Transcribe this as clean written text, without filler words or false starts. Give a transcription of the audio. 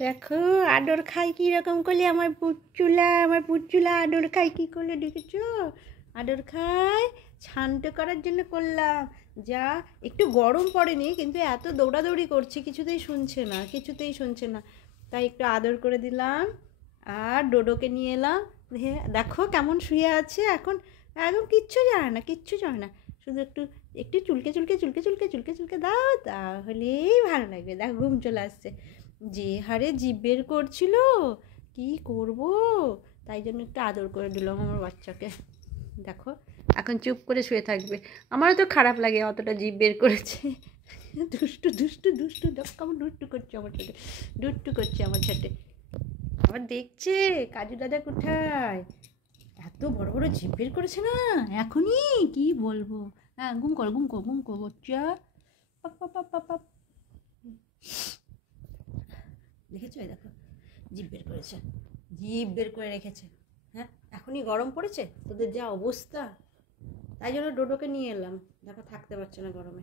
দেখো আদর খাই কীরকম করলে আমার পুচুলা আদর খাই কী করলে দেখেছো? আদর খাই শান্ত করার জন্য করলাম। যা একটু গরম পড়েনি, কিন্তু এত দৌড়াদৌড়ি করছে, কিছুতেই শুনছে না। তাই একটু আদর করে দিলাম। আর ডোডোকে নিয়ে এলাম। দেখো কেমন শুয়ে আছে এখন। একদম কিচ্ছু জানে না। শুধু একটু একটু চুলকে দাও, তাহলেই ভালো লাগবে। দেখো ঘুম চলে আসছে। যে হারে জিভ বের করছিল, কি করব, তাই জন্য একটু আদর করে দিলাম আমার বাচ্চাকে। দেখো এখন চুপ করে শুয়ে থাকবে। আমারও তো খারাপ লাগে, অতটা জিভ বের করেছে। দুষ্টু দেখো কেমন দুষ্টু করছে আমার সাথে। আবার দেখছে কাজু দাদা কোথায়। এত বড় বড় জিভ বের করেছে না এখনই, কি বলবো। হ্যাঁ, ঘুম কর বাচ্চা। পাপ। দেখেছো? এই দেখো জিভ বের করে রেখেছে। হ্যাঁ, এখনই গরম পড়েছে তোদের যা অবস্থা, তাই জন্য ডোডোকে নিয়ে এলাম। দেখো থাকতে পারছে না গরমে।